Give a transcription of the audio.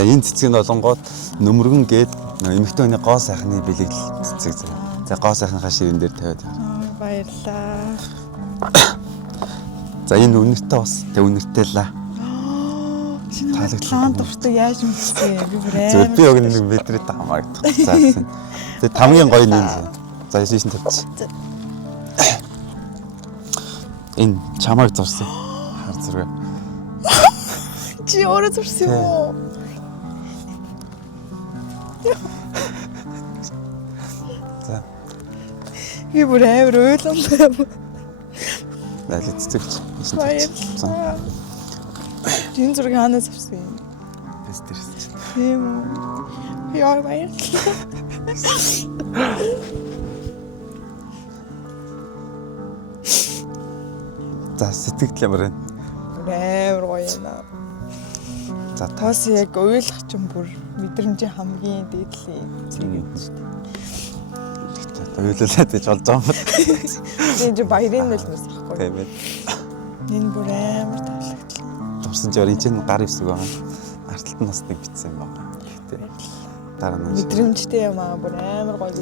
За энэ цэцгийг болонгууд нөмөргөн гээд эмэгтэй хүний гоо сайхны бэлэглэл цэцэг зэ. За гоо сайхныхаа ширэн дээр тавиад. Баярлаа. За энэ үнэртэй бас тэг үнэртэй лаа. Таалагдсан дуртай яаж мэдсэн би бүрээ. Зөв би яг нэг метрээ хамаагдах. Заасан. Тэг хамгийн гоё нэг. За шишин тавьчих. Энэ чамайг зурсан. Хар зэрэг. Чи өөрөө зурсан юм уу? За. Би бүр амар ойлголоо. Далид цэцэгч. Баярлалаа. Жин зураг хаанаас авсан юм? Бэстэрс. Тийм үү. Яа баярлалаа. За сэтгэл ямар вэ? Амар гоё юм. За Таас яг уйлах ч юм бүр мэдрэмж хамгийн дээдлийн зүйл шүү дээ. Уйлуулаад иж болж байгаа юм. Тийм чи баярын нөлөөс ахгүй. Тийм ээ. Энэ бүр амар таалагдлаа. Дурсан жоо энэ гар ивсэг байгаа. Арталт нь бас нэг битсэн юм байна. Гэтэ дараа нь Мэдрэмжтэй юм аа бүр амар гоё.